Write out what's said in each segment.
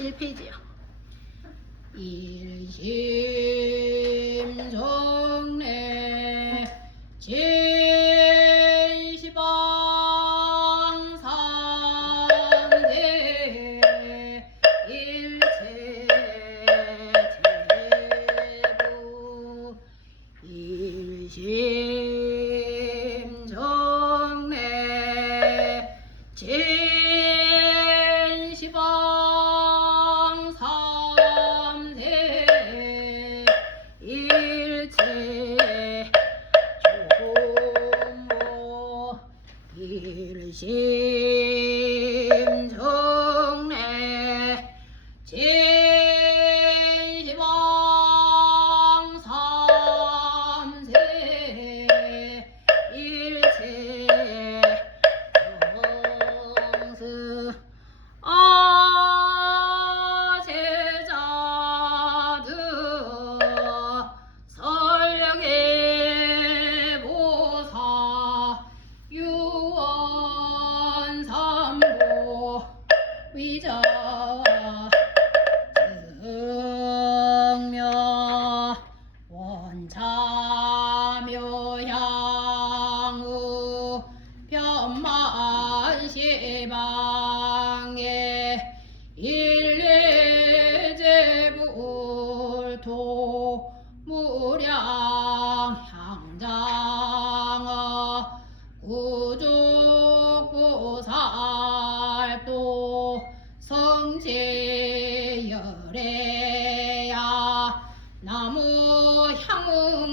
1페이지요. 일심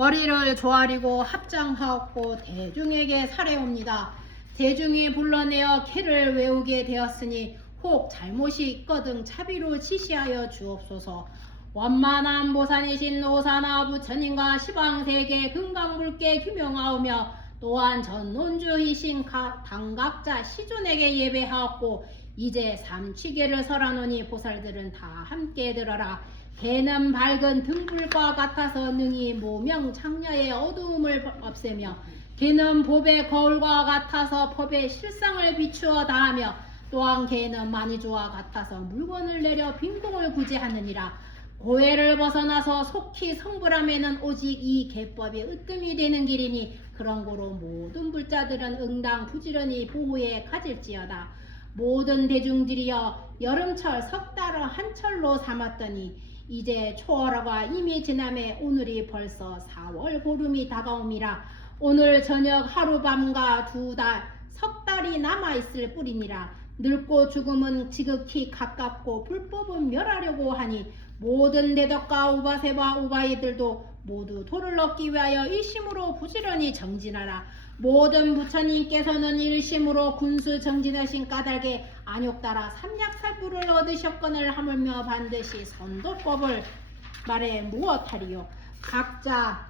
머리를 조아리고 합장하고 대중에게 살해옵니다. 대중이 불러내어 캐를 외우게 되었으니 혹 잘못이 있거든 차비로 지시하여 주옵소서. 원만한 보살이신 노사나 부처님과 시방세계 금강불께 규명하오며 또한 전논주이신 가- 당각자 시존에게 예배하옵고 이제 삼취계를 설하노니 보살들은 다 함께 들어라. 개는 밝은 등불과 같아서 능히 모명 창녀의 어두움을 없애며 개는 법의 거울과 같아서 법의 실상을 비추어 다하며 또한 개는 만이주와 같아서 물건을 내려 빈공을 구제하느니라. 고해를 벗어나서 속히 성불함에는 오직 이 개법이 으뜸이 되는 길이니 그런 고로 모든 불자들은 응당 부지런히 보호에 가질지어다. 모든 대중들이여 여름철 석 달을 한철로 삼았더니 이제 초월화가 이미 지남에 오늘이 벌써 4월 보름이 다가옴이라 오늘 저녁 하루밤과 두 달, 석 달이 남아있을 뿐이니라. 늙고 죽음은 지극히 가깝고 불법은 멸하려고 하니 모든 대덕과 우바세와 우바이들도 모두 도를 얻기 위하여 일심으로 부지런히 정진하라. 모든 부처님께서는 일심으로 군수 정진하신 까닭에 안욕 따라 삼약살부를 얻으셨거늘 하물며 반드시 선도법을 말해 무엇하리요? 각자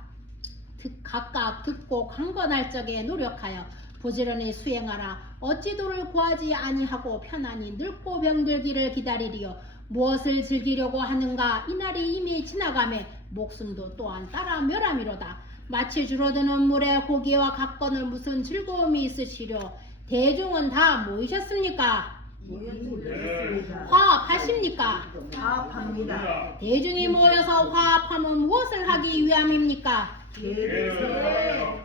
듣- 각각 듣고 강건할 적에 노력하여 부지런히 수행하라. 어찌 도를 구하지 아니하고 편안히 늙고 병들기를 기다리리요? 무엇을 즐기려고 하는가? 이날이 이미 지나가매 목숨도 또한 따라 멸함이로다. 마치 줄어드는 물에 고기와 각건을 무슨 즐거움이 있으시려 대중은 다 모이셨습니까? 화합하십니까? 화합합니다. 대중이 모여서 화합하면 무엇을 하기 위함입니까? 계를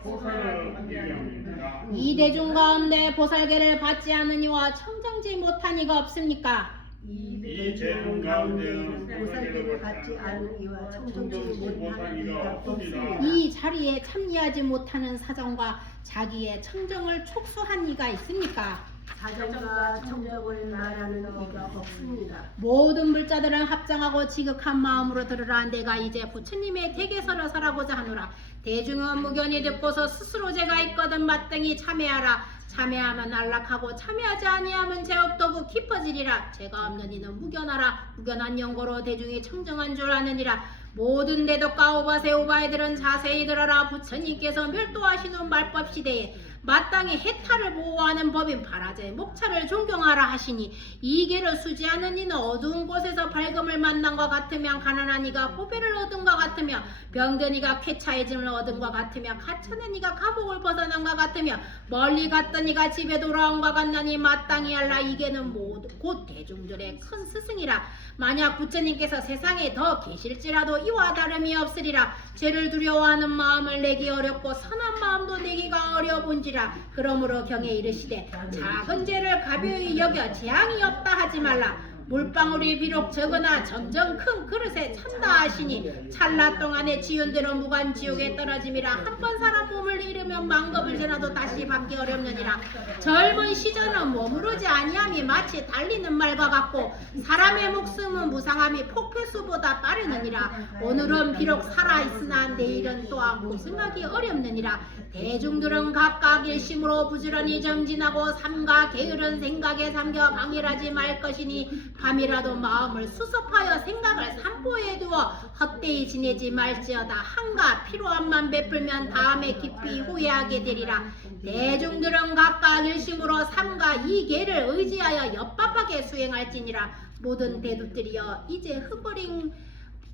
보살을 하기 위함입니다. 이 대중 가운데 보살계를 받지 않으니와 청정지 못한 이가 없습니까? 이 대중 가운데는 보살계를 받지 않은 이와 청정지 못하는 이가 없습니다. 이 자리에 참여하지 못하는 사정과 자기의 청정을 촉수한 이가 있습니까? 사정과 청정을 말하는 이가 없습니다. 모든 불자들은 합장하고 지극한 마음으로 들으라. 내가 이제 부처님의 댁에서를 설하고자 하노라. 대중은 무견히 듣고서 스스로 제가 있거든 마땅히 참회하라. 참여하면 안락하고 참여하지 아니하면 죄업도구 깊어지리라. 죄가 없는 이는 무견하라. 무견한 연고로 대중이 청정한 줄 아느니라. 모든 대덕과 오바세 오바애들은 자세히 들어라. 부처님께서 멸도하시는 말법 시대에 마땅히 해탈을 보호하는 법인 바라제 목차를 존경하라 하시니 이계를 수지하는 이는 어두운 곳에서 밝음을 만난과 같으며 가난한 이가 보배를 얻은과 같으며 병든 이가 쾌차해짐을 얻은과 같으며 가차는 이가 감옥을 벗어난과 같으며 멀리 갔던 이가 집에 돌아온과 같나니 마땅히 알라. 이게는 모두 곧 대중들의 큰 스승이라 만약 부처님께서 세상에 더 계실지라도 이와 다름이 없으리라. 죄를 두려워하는 마음을 내기 어렵고 선한 마음도 내기가 어려운지라. 그러므로 경에 이르시되 작은 죄를 가벼이 여겨 재앙이 없다 하지 말라 물방울이 비록 적으나 점점 큰 그릇에 찬다 하시니 찰나 동안에 지은 대로 무관 지옥에 떨어짐이라 한 번 사람 몸을 잃으면 망겁을 지나도 다시 받기 어렵느니라. 젊은 시절은 머무르지 아니함이 마치 달리는 말과 같고 사람의 목숨은 무상함이 폭패수보다 빠르느니라. 오늘은 비록 살아있으나 내일은 또한 고승하기 어렵느니라. 대중들은 각각 일심으로 부지런히 정진하고 삼가 게으른 생각에 잠겨 방일하지 말 것이니 밤이라도 마음을 수습하여 생각을 산보에 두어 헛되이 지내지 말지어다. 한가 필요함만 베풀면 다음에 깊이 후회하게 되리라. 대중들은 각각 일심으로 삼가 이 계를 의지하여 엿밥하게 수행할지니라. 모든 대두들이여 이제 흩어린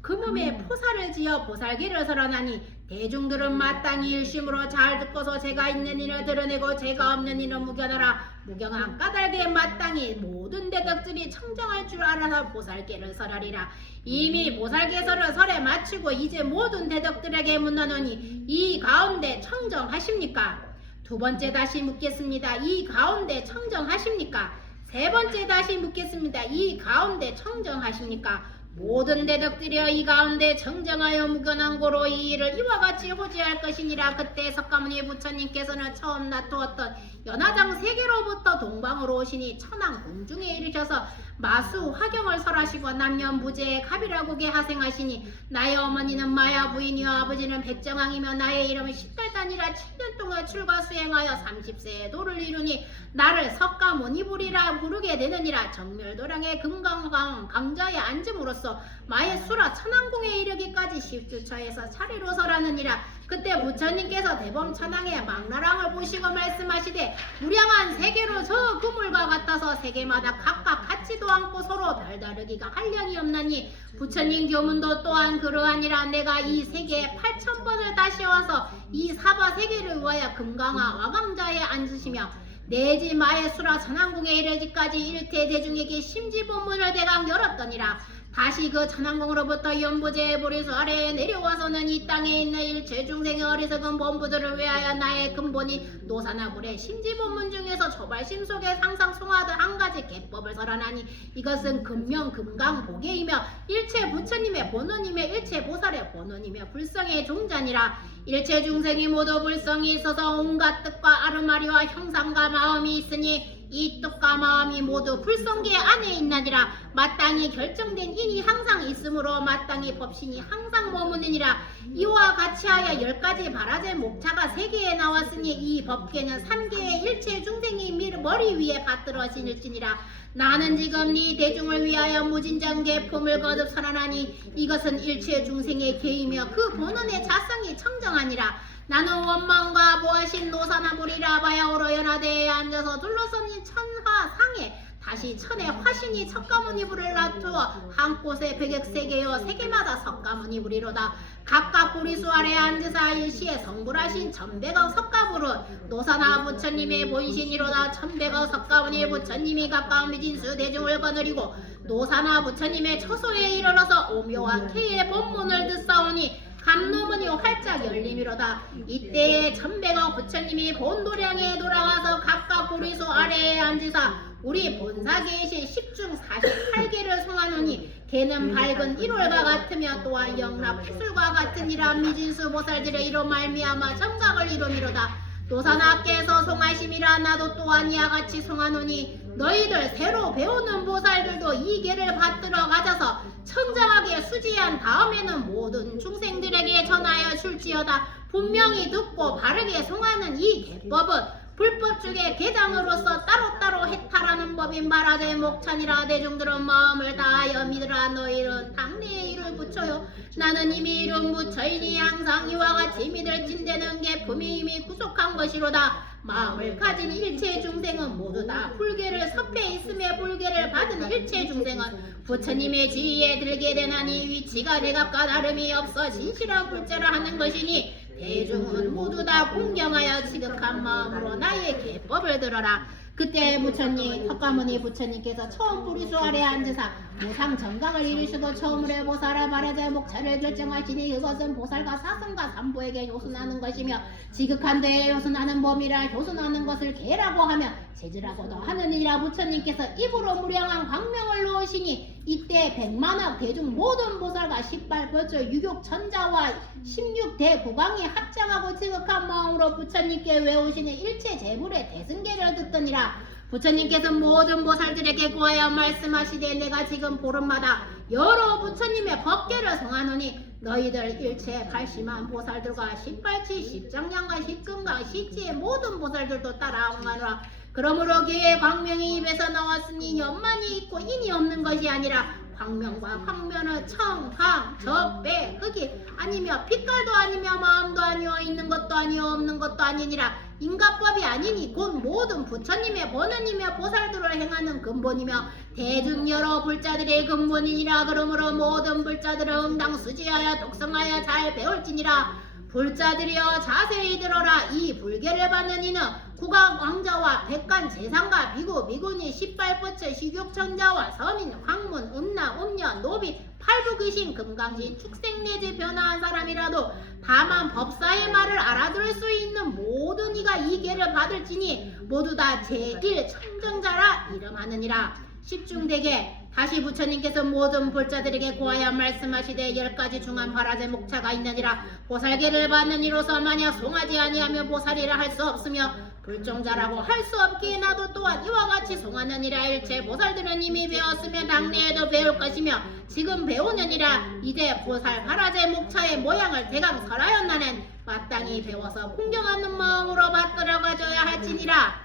그 몸에 포사를 지어 보살기를 설하나니 대중들은 마땅히 일심으로 잘 듣고서 제가 있는 이를 드러내고 제가 없는 이는 무견하라 무경한 까닭에 마땅히 모든 대덕들이 청정할 줄 알아서 보살계를 설하리라 이미 보살계설을 설에 마치고 이제 모든 대덕들에게 묻나노니 이 가운데 청정하십니까? 두 번째 다시 묻겠습니다. 이 가운데 청정하십니까? 세 번째 다시 묻겠습니다. 이 가운데 청정하십니까? 모든 대덕들이여 이 가운데 정정하여 무견한 고로 이 일을 이와 같이 호지할 것이니라. 그때 석가모니 부처님께서는 처음 나타왔던 연화장 세계로부터 동방으로 오시니 천왕 공중에 이르셔서 마수 화경을 설하시고 남녀 무제의 갑이라고게 하생하시니 나의 어머니는 마야 부인이요 아버지는 백정왕이며 나의 이름은 십달단이라 7년 동안 출가 수행하여 30세에 도를 이루니 나를 석가모니 부리라 부르게 되느니라 정멸도량의 금강강 강자에 앉음으로써 마의 수라 천왕궁에 이르기까지 십주처에서 차례로 설하느니라 그때 부처님께서 대범 천왕의 망나랑을 보시고 말씀하시되 무량한 세계로 저 그물과 같아서 세계마다 각각 같지도 않고 서로 별다르기가 한량이 없나니 부처님 교문도 또한 그러하니라. 내가 이 세계에 8천 번을 다시 와서 이 사바 세계를 위하여 금강화 와강자에 앉으시며 내지 마의 수라 천왕궁에 이르기까지 일태 대중에게 심지본문을 대강 열었더니라 다시 그 천왕궁으로부터 연부제의 보리수 아래에 내려와서는 이 땅에 있는 일체 중생의 어리석은 본부들을 위하여 나의 근본이 노사나 물의 심지본문 중에서 조발심 속에 상상 송하듯 한 가지 개법을 설하나니 이것은 금명 금강 보계이며 일체 부처님의 본원이며 일체 보살의 본원이며 불성의 종자니라. 일체 중생이 모두 불성이 있어서 온갖 뜻과 아르마리와 형상과 마음이 있으니 이 뜻과 마음이 모두 불성계 안에 있나니라. 마땅히 결정된 인이 항상 있으므로 마땅히 법신이 항상 머무느니라. 이와 같이 하여 열 가지 바라제 목차가 세 개에 나왔으니 이 법계는 삼 개의 일체 중생이 밀- 머리 위에 받들어지니라. 나는 지금 네 대중을 위하여 무진장 계품을 거듭 선언하니 이것은 일체 중생의 계이며 그 본원의 자성이 청정하니라 나는 원망과 보하신 노사나무리라 바야오로 연하대에 앉아서 둘러선 이 천하 상에 다시 천의 화신이 석가모니 불을 놔두어 한 곳에 백액세계여 세계마다 석가모니 불이로다. 각각 보리수 아래 앉으사 일시에 성불하신 천백억 석가불은 노사나 부처님의 본신이로다. 천백억 석가모니 부처님이 가까운 미진수 대중을 거느리고 노사나 부처님의 처소에 이르러서 오묘한 태의 본문을 듣사오니 감노문이 활짝 열림이로다. 이때에 천백억 부처님이 본도량에 돌아와서 각각 보리소 아래에 앉으사 우리 본사 계신 10중 48개를 송하노니 개는 밝은 1월과 같으며 또한 영락 푸술과 같으니라 미진수 보살들의 이로 말미암아 정각을 이루미로다. 노사나께서 송하심이라 나도 또한 이와 같이 송하노니 너희들 새로 배우는 보살들도 이 계를 받들어 가져서 청정하게 수지한 다음에는 모든 중생들에게 전하여 줄지어다. 분명히 듣고 바르게 송하는 이 계법은 불법 중에 계장으로서 따로따로 해탈하는 법인 말하되 목찬이라 대중들은 마음을 다하여 믿으라. 너희는 당내에 이를 붙여요. 나는 이미 이름 붙여이니 항상 이와 같이 믿을 진대는 게 품이 이미 구속한 것이로다 마음을 가진 일체 중생은 모두 다 불계를 섭해 있음에 불계를 받은 일체 중생은 부처님의 주의에 들게 되나니 위치가 대각과 다름이 없어 진실한 불자를 하는 것이니 대중은 모두 다 공경하여 지극한 마음으로 나의 계법을 들어라. 그때 부처님, 덕가모니 부처님께서 처음 뿌리수 아래 앉으사 무상 정강을 이루시고 처음으로 보살을 말하자 목차를 결정하시니 그것은 보살과 사성과 삼부에게 효순하는 것이며 지극한 데에 효순하는 범위라 효순하는 것을 개라고 하며 제지라고도 하느니라 부처님께서 입으로 무량한 광명을 놓으시니 이때 백만억 대중 모든 보살과 십발벌조 유격 천자와 십육대 국왕이 합장하고 지극한 마음으로 부처님께 외우시니 일체 재물의 대승계를 듣더니라 부처님께서 모든 보살들에게 구하여 말씀하시되 내가 지금 보름마다 여러 부처님의 법계를 성하노니 너희들 일체 발심한 보살들과 십발치 십장량과 십금강 십지의 모든 보살들도 따라오마노라. 그러므로 그의 광명이 입에서 나왔으니 연만이 있고 인이 없는 것이 아니라 광명과 광면은 청, 황, 적, 배, 흑이 아니며 빛깔도 아니며 마음도 아니오 있는 것도 아니오 없는 것도 아니니라 인가법이 아니니 곧 모든 부처님의 본원이며 보살들을 행하는 근본이며 대중 여러 불자들의 근본이니라. 그러므로 모든 불자들은 응당 수지하여 독성하여 잘 배울지니라 불자들이여 자세히 들어라. 이 불계를 받는 이는 국왕 왕자와 백관 재상과 비구 비구니 십발부처 식욕천자와 서민 황문 음나 음녀 노비 팔부귀신 금강신 축생내지 변화한 사람이라도 다만 법사의 말을 알아들을 수 있는 모든 이가 이 계를 받을지니 모두 다 제1 청정자라 이름하느니라. 십중대계 다시 부처님께서 모든 불자들에게 고하여 말씀하시되 열 가지 중한 바라제 목차가 있느니라. 보살계를 받는 이로서 만약 송하지 아니하며 보살이라 할 수 없으며 불종자라고 할 수 없기에 나도 또한 이와 같이 송하느니라. 일체 보살들은 이미 배웠으며 당내에도 배울 것이며 지금 배우느니라. 이제 보살 바라제 목차의 모양을 대강 설하였나는 마땅히 배워서 공경하는 마음으로 받들어가줘야 할지니라.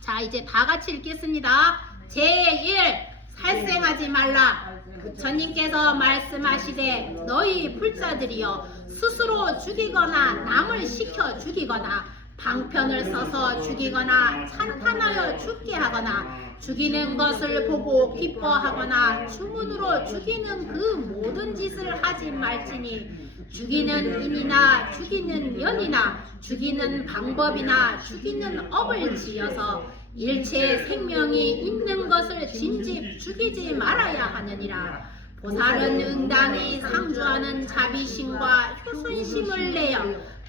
자 이제 다 같이 읽겠습니다. 제1 살생하지 말라. 부처님께서 말씀하시되 너희 불자들이여 스스로 죽이거나 남을 시켜 죽이거나 방편을 써서 죽이거나 찬탄하여 죽게 하거나 죽이는 것을 보고 기뻐하거나 주문으로 죽이는 그 모든 짓을 하지 말지니 죽이는 인이나 죽이는 년이나 죽이는 방법이나 죽이는 업을 지어서 일체 생명이 있는 것을 진집 죽이지 말아야 하느니라. 보살은 응당히 상주하는 자비심과 효순심을 내어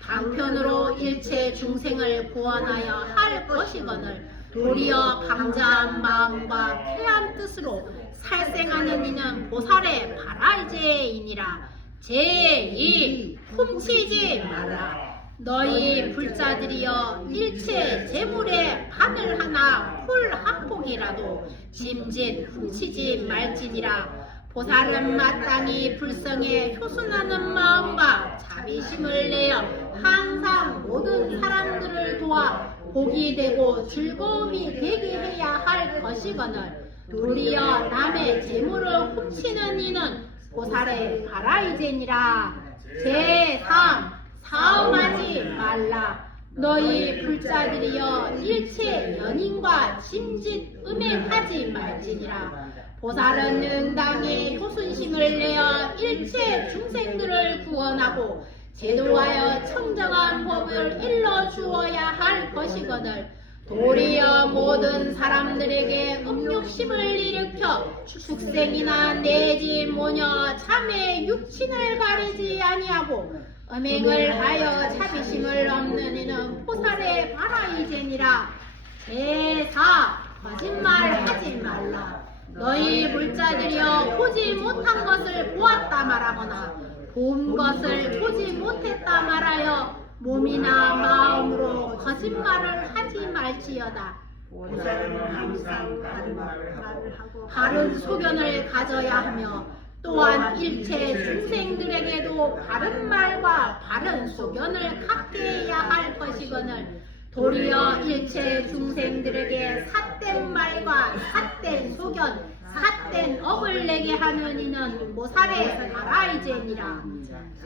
방편으로 일체 중생을 구원하여 할 것이거늘 도리어 강자한 마음과 쾌한 뜻으로 살생하는 이는 보살의 발알제이니라. 제2 훔치지 말라. 너희 불자들이여 일체 재물의 바늘 하나 풀 한 폭이라도 짐짓 훔치지 말지니라. 보살은 마땅히 불성에 효순하는 마음과 자비심을 내어 항상 모든 사람들을 도와 복이 되고 즐거움이 되게 해야 할 것이거늘. 도리어 남의 재물을 훔치는 이는 보살의 바라이제니라. 제3 사음하지 말라. 너희 불자들이여 일체 연인과 짐짓 음행하지 말지니라. 보살은 응당의 효순심을 내어 일체 중생들을 구원하고 제도하여 청정한 법을 일러 주어야 할 것이거늘 도리어 모든 사람들에게 음욕심을 일으켜 축생이나 내지 모녀 참의 육친을 가리지 아니하고 음행을 하여 자비심을 없는 이는 포살의 바라이제니라. 제4 거짓말 하지 말라. 너희 물자들이여 보지 못한 것을 보았다 말하거나 본 것을 보지 못했다 말하여 몸이나 마음으로 거짓말을 하지 말지어다. 보살은 항상 바른 말을 하고 바른 소견을 가져야 하며 또한 일체 중생들에게도 바른 말과 바른 소견을 갖게 해야 할 것이거늘 도리어 일체 중생들에게 삿된 말과 삿된 소견, 삿된 업을 내게 하는 이는 모살의 바라이제니라.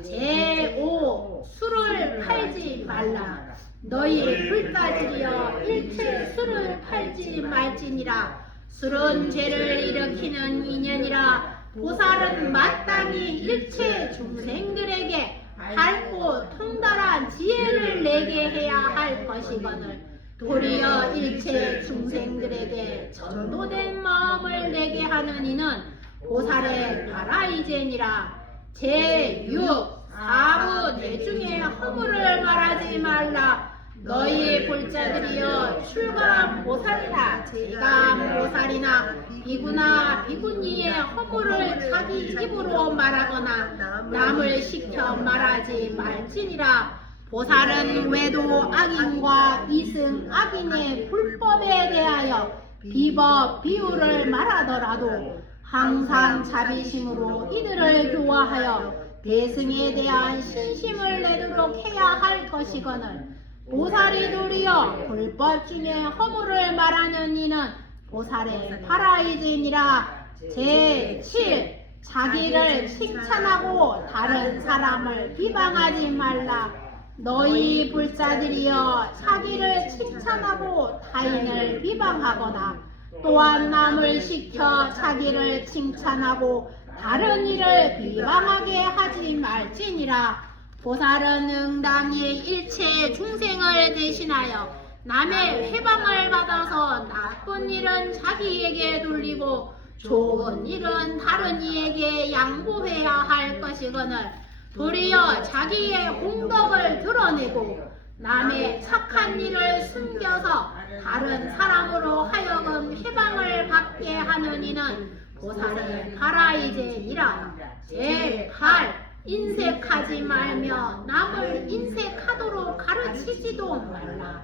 제5 술을 팔지 말라. 너희 불가지리여 일체 술을 팔지 말지니라. 술은 죄를 일으키는 인연이라. 보살은 마땅히 일체 중생들에게 밝고 통달한 지혜를 내게 해야 할 것이거늘 도리어 일체 중생들에게 전도된 마음을 내게 하는 이는 보살의 바라이제니라. 제6 사부 대중에 허물을 말하지 말라. 너희 볼자들이여 출감 보살이나 제감 보살이나 비구나 비구니의 허물을 자기 입으로 말하거나 남을 시켜 말하지 말지니라 보살은 외도 악인과 이승 악인의 불법에 대하여 비법 비유를 말하더라도 항상 자비심으로 이들을 교화하여 대승에 대한 신심을 내도록 해야 할 것이거늘 보살이 도리어 불법 중에 허물을 말하는 이는 보살의 파라이즈니라 제7 자기를 칭찬하고 다른 사람을 비방하지 말라 너희 불자들이여 자기를 칭찬하고 타인을 비방하거나 또한 남을 시켜 자기를 칭찬하고 다른 이를 비방하게 하지 말지니라. 보살은 응당히 일체 중생을 대신하여 남의 회방을 받아서 나쁜 일은 자기에게 돌리고 좋은 일은 다른 이에게 양보해야 할 것이거늘 도리어 자기의 공덕을 드러내고 남의 착한 일을 숨겨서 다른 사람으로 하여금 해방을 받게 하는 이는 보살의 바라이제니라. 제8 인색하지 말며 남을 인색하도록 가르치지도 말라.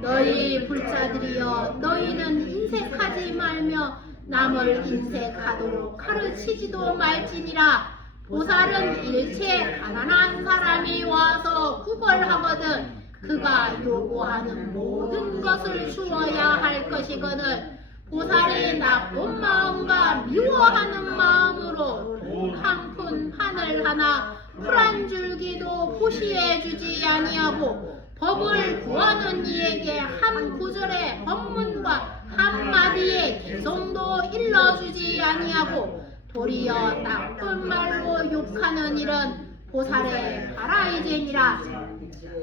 너희 불자들이여 너희는 인색하지 말며 남을 인색하도록 가르치지도 말지니라 보살은 일체 가난한 사람이 와서 구걸하거든 그가 요구하는 모든 것을 주어야 할 것이거든. 보살이 나쁜 마음과 미워하는 마음으로 한푼 하늘 하나 풀한 줄기도 보시해 주지 아니하고 법을 구하는 이에게 한 구절의 법문과 한 마디의 개성도 일러주지 아니하고 도리어 나쁜 말로 욕하는 일은 보살의 바라이제니라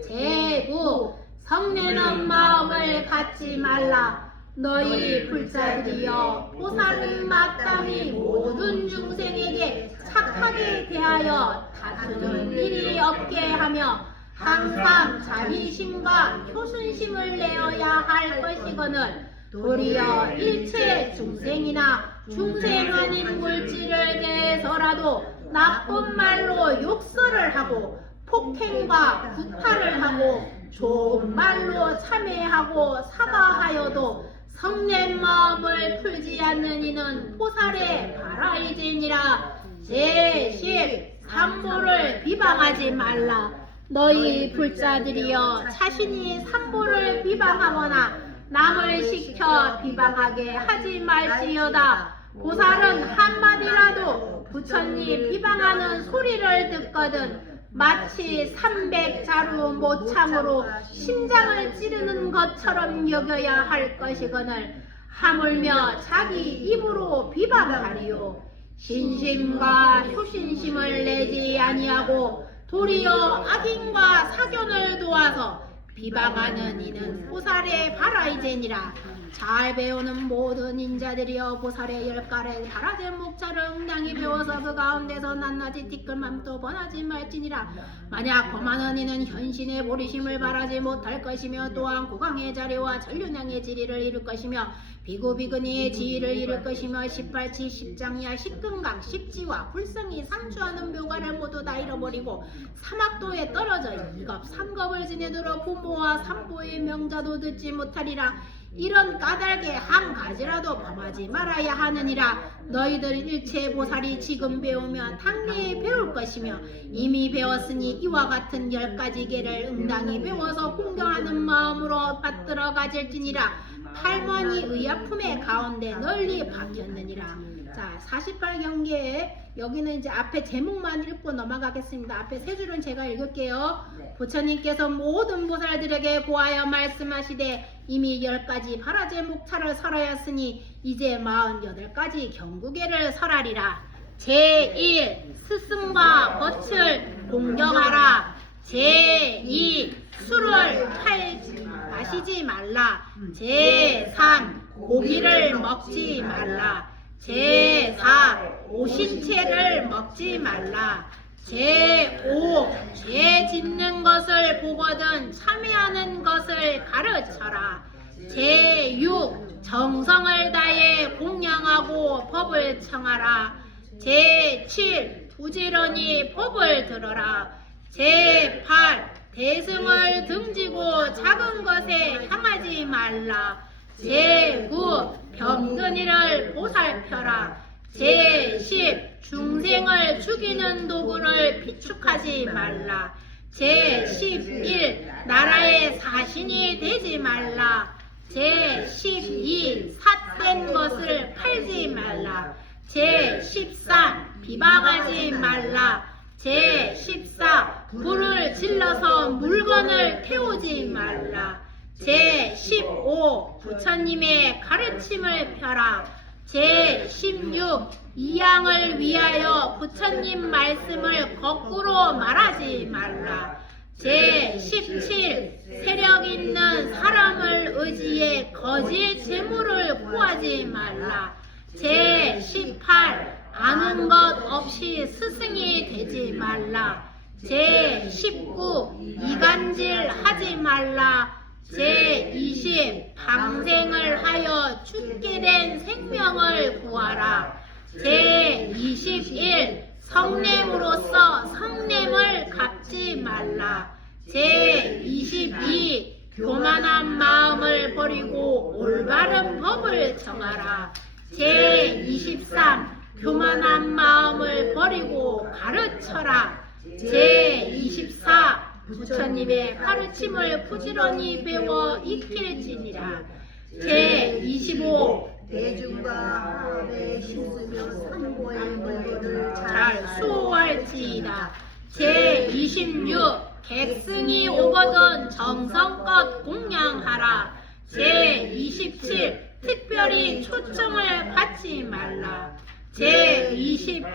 제9 성내는 마음을 갖지 말라. 너희 불자들이여 보살은 마땅히 모든 중생에게 착하게 대하여 다투는 일이 없게 하며 항상 자비심과 효순심을 내어야 할 것이거늘 도리어 일체 중생이나 중생 아닌 물질을 대해서라도 나쁜 말로 욕설을 하고 폭행과 구타를 하고 좋은 말로 참회하고 사과하여도 성낸 마음을 풀지 않는 이는 포살의 바라이제니라. 제10 삼보를 비방하지 말라. 너희 불자들이여 자신이 삼보를 비방하거나 남을 시켜 비방하게 하지 말지어다 보살은 한마디라도 부처님 비방하는 소리를 듣거든 마치 300자루 모창으로 심장을 찌르는 것처럼 여겨야 할 것이거늘 하물며 자기 입으로 비방하리요. 신심과 효신심을 내지 아니하고 도리어 악인과 사견을 도와서 비방하는 이는 보살의 바라이제니라 잘 배우는 모든 인자들이여 보살의 열가래 바라제 목차를 응당히 배워서 그 가운데서 낱낱이 티끌맘도 번하지 말지니라. 만약 범하는 이는 현신의 보리심을 바라지 못할 것이며 또한 고강의 자리와 전륜양의 지리를 이룰 것이며 비구비근이의 지위를 이룰 것이며 십발치 십장이야 십근강 십지와 불성이 상주하는 묘가를 모두 다 잃어버리고 사막도에 떨어져 이겁 삼겁을 지내도록 부모와 삼보의 명자도 듣지 못하리라 이런 까닭에 한 가지라도 범하지 말아야 하느니라. 너희들 일체 보살이 지금 배우면 당내에 배울 것이며 이미 배웠으니 이와 같은 열 가지 계를 응당히 배워서 공경하는 마음으로 받들어 가질지니라. 팔만이 의아품의 가운데 널리 박혔느니라. 자 48경계에 여기는 이제 앞에 제목만 읽고 넘어가겠습니다 앞에 세 줄은 제가 읽을게요 네. 부처님께서 모든 보살들에게 고하여 말씀하시되 이미 열 가지 바라제 목차를 설하였으니 이제 마흔여덟 가지 경구계를 설하리라. 제1 스승과 덫을 공경하라. 제2 술을 팔지 마시지 말라. 제3 고기를 먹지 말라. 제4 오시채를 먹지 말라. 제5 죄 짓는 것을 보거든 참여하는 것을 가르쳐라. 제6 정성을 다해 공양하고 법을 청하라. 제7 부지런히 법을 들어라. 제8 대승을 등지고 작은 것에 향하지 말라. 제9 병든이를 보살펴라. 제10 중생을 죽이는 도구를 비축하지 말라. 제11 나라의 사신이 되지 말라. 제12 삿된 것을 팔지 말라. 제13 비방하지 말라. 제14 불을 질러서 물건을 태우지 말라. 제15 부처님의 가르침을 펴라. 제16 이양을 위하여 부처님 말씀을 거꾸로 말하지 말라. 제17 세력 있는 사람을 의지해 거짓 재물을 구하지 말라. 제18 아는 것 없이 스승이 되지 말라. 제19 이간질 하지 말라. 제20 방생을 하여 죽게 된 생명을 구하라. 제21 성냄으로써 성냄을 갚지 말라. 제22 교만한 마음을 버리고 올바른 법을 정하라. 제23 교만한 마음을 버리고 가르쳐라. 제24 부처님의 가르침을 부지런히 배워 익힐지니라. 제25 대중과 합에 신으며 산고의 물건을 잘 수호할지이다. 제26 객승이 오거든 정성껏 공양하라. 제27 특별히 초청을 받지 말라. 제28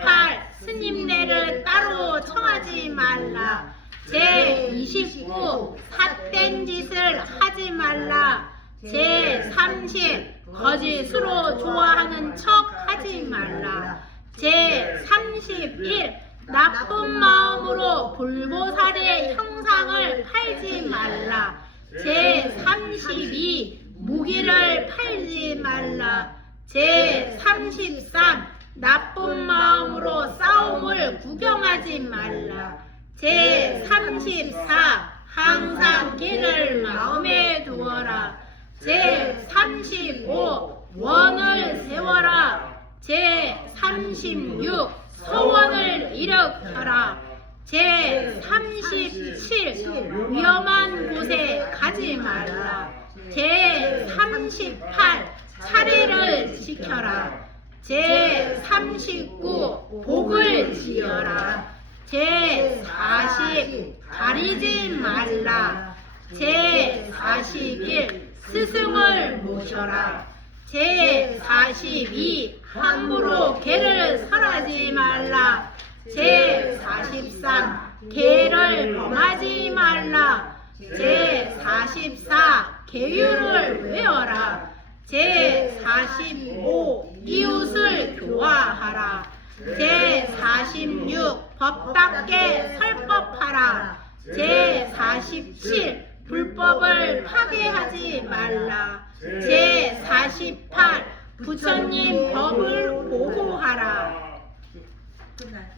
스님네를 따로 청하지 말라. 제29 삿된 짓을 하지 말라. 제30 거짓으로 좋아하는 척 하지 말라. 제31 나쁜 마음으로 불보살의 형상을 팔지 말라. 제32 무기를 팔지 말라. 제33 나쁜 마음으로 싸움을 구경하지 말라. 제34 항상 길을 마음에 두어라. 제35 원을 세워라. 제36 소원을 일으켜라. 제37 위험한 곳에 가지 말라. 제38 차례를 지켜라. 제39 복을 지어라. 제40 가리지 말라. 제41 스승을 모셔라. 제42 함부로 개를 설하지 말라. 제43 개를 범하지 말라. 제44 계율을 외워라. 제45 이웃을 교화하라. 제46 법답게 설법하라. 제47 불법을 파괴하지 말라. 제48 부처님 법을 보호하라.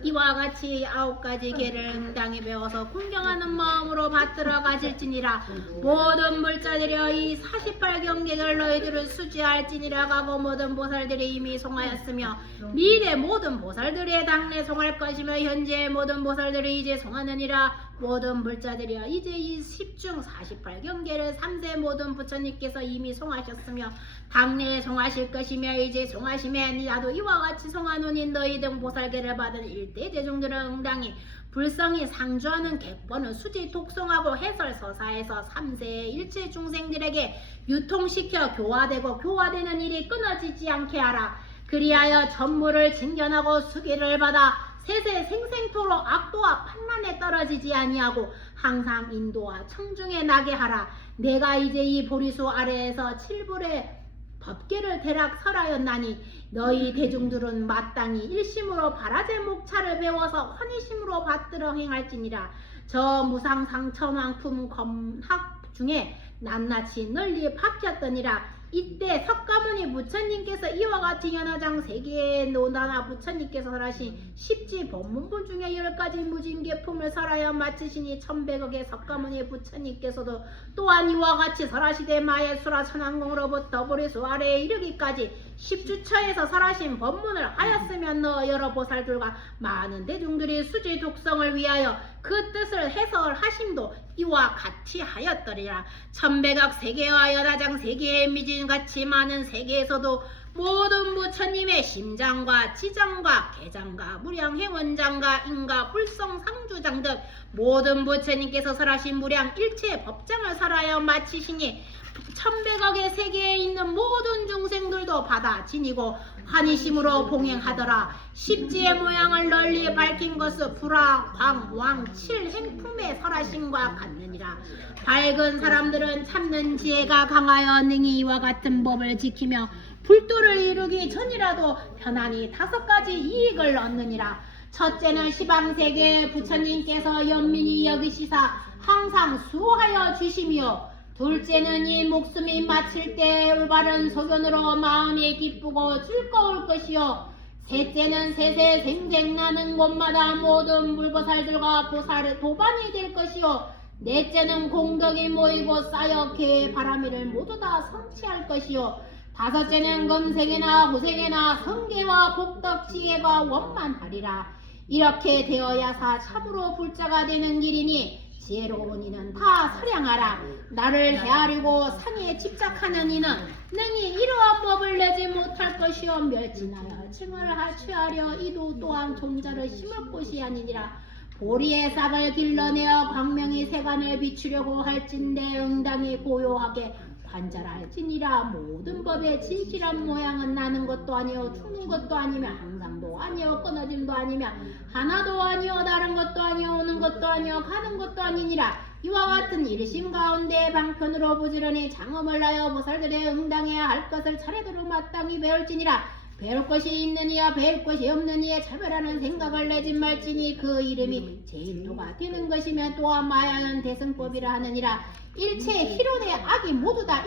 이와 같이 아홉 가지 계를 응당에 배워서 공경하는 마음으로 받들어 가질지니라. 모든 물자들여 이 48경계를 너희들을 수지할지니라 가고 모든 보살들이 이미 송하였으며 미래 모든 보살들의 당내 송할 것이며 현재 모든 보살들이 이제 송하느니라 모든 불자들이여 이제 이 10중 48경계를 3대 모든 부처님께서 이미 송하셨으며 당내에 송하실 것이며 이제 송하시면 나도 이와 같이 송하노니 너희 등 보살계를 받은 일대 대중들은 응당히 불성이 상주하는 객본을 수지 독송하고 해설 서사에서 3세의 일체 중생들에게 유통시켜 교화되고 교화되는 일이 끊어지지 않게 하라. 그리하여 전무를 징견하고 수기를 받아 세세 생생토록 악도와 판란에 떨어지지 아니하고 항상 인도와 청중에 나게 하라. 내가 이제 이 보리수 아래에서 칠불의 법계를 대략 설하였나니 너희 대중들은 마땅히 일심으로 바라제 목차를 배워서 환희심으로 받들어 행할지니라. 저 무상상처만품 검학 중에 낱낱이 널리 박혔더니라. 이때 석가모니 부처님께서 이와 같이 연화장 세계에 노나나 부처님께서 설하신 십지 법문본 중에 열 가지 무진계품을 설하여 마치시니 천백억의 석가모니 부처님께서도 또한 이와 같이 설하시되 마예수라 천왕궁으로부터 보리수 아래에 이르기까지 십주처에서 설하신 법문을 하였으면 너 여러 보살들과 많은 대중들이 수지 독성을 위하여 그 뜻을 해설하심도 이와 같이 하였더리라. 천백억 세계와 연화장 세계의 미진같이 많은 세계에서도 모든 부처님의 심장과 지장과 개장과 무량행원장과 인가 불성 상주장 등 모든 부처님께서 설하신 무량 일체 법장을 설하여 마치시니 천백억의 세계에 있는 모든 중생들도 받아 지니고 환희심으로 봉행하더라. 십지의 모양을 널리 밝힌 것은 불화, 광, 왕, 칠 행품의 설하심과 같느니라. 밝은 사람들은 참는 지혜가 강하여 능히 이와 같은 법을 지키며 불도를 이루기 전이라도 편안히 다섯 가지 이익을 얻느니라. 첫째는 시방세계 부처님께서 연민이 여기시사 항상 수호하여 주시며 둘째는 이 목숨이 마칠 때 올바른 소견으로 마음이 기쁘고 즐거울 것이요. 셋째는 세세 생쟁나는 곳마다 모든 물보살들과 보살 도반이 될 것이요. 넷째는 공덕이 모이고 쌓여 개의 바람이를 모두 다 성취할 것이요 다섯째는 금생이나 후생이나 성계와 복덕 지혜가 원만하리라 이렇게 되어야 사 참으로 불자가 되는 길이니 지혜로운 이는 다 서량하라. 나를 헤아리고 산에 집착하는 이는 능히 이러한 법을 내지 못할 것이요 멸진하여 칭을 하취하려 이도 또한 종자를 심을 곳이 아니니라. 보리의 싹을 길러내어 광명이 세간을 비추려고 할진대 응당이 고요하게 관절할지니라. 모든 법의 진실한 모양은 나는 것도 아니요 죽는 것도 아니며 항상도 아니요 끊어짐도 아니며 하나도 아니요 다른 것도 아니요 오는 것도 아니요 가는 것도 아니니라. 이와 같은 일심 가운데 방편으로 부지런히 장엄을 하여 보살들의 응당해야 할 것을 차례대로 마땅히 배울지니라. 배울 것이 있느니야 배울 것이 없느니에 차별하는 생각을 내지 말지니 그 이름이 제일도가 되는 것이며 또한 마야는 대승법이라 하느니라. 일체 희론의 악이 모두 다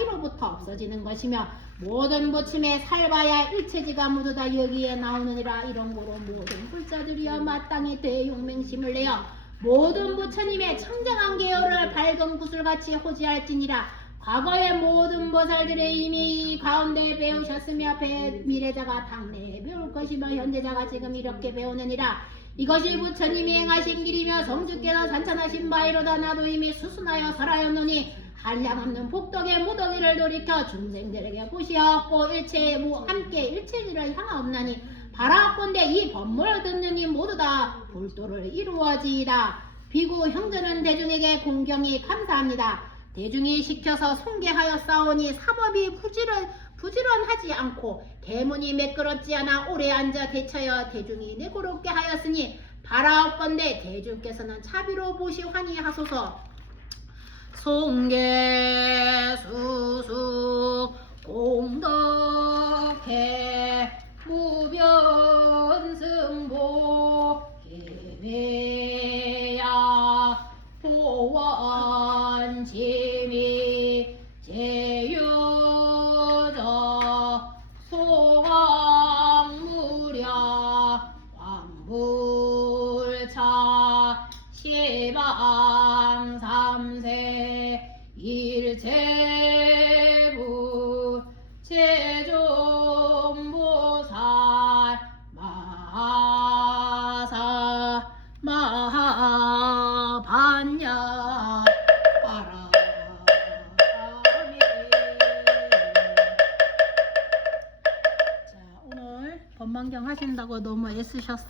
없어지는 것이며 모든 부침에 살바야 일체지가 모두 다 여기에 나오느니라. 이런 거로 모든 불자들이여 마땅히 대용맹심을 내어 모든 부처님의 청정한 계열을 밝은 구슬같이 호지할지니라. 과거의 모든 보살들의 이미 가운데 배우셨으며 배, 미래자가 당내에 배울 것이며 현재자가 지금 이렇게 배우느니라. 이것이 부처님이 행하신 길이며 성주께서 산천하신 바이로다 나도 이미 수순하여 설하였노니 한량없는 복덕의 무더기를 돌이켜 중생들에게 보시었고 일체에 무 함께 일체지를 향하옵나니 바라건대 이 법문을 듣는 이 모두 다 불도를 이루어지이다. 비구 형제는 대중에게 공경이 감사합니다. 대중이 시켜서 송계하여 싸우니 사법이 부지런, 부지런하지 않고 대문이 매끄럽지 않아 오래 앉아 대처여 대중이 내고롭게 하였으니 바라옵건대 대중께서는 차비로 보시 환희하소서 송계 수수 공덕 쓰셨어요.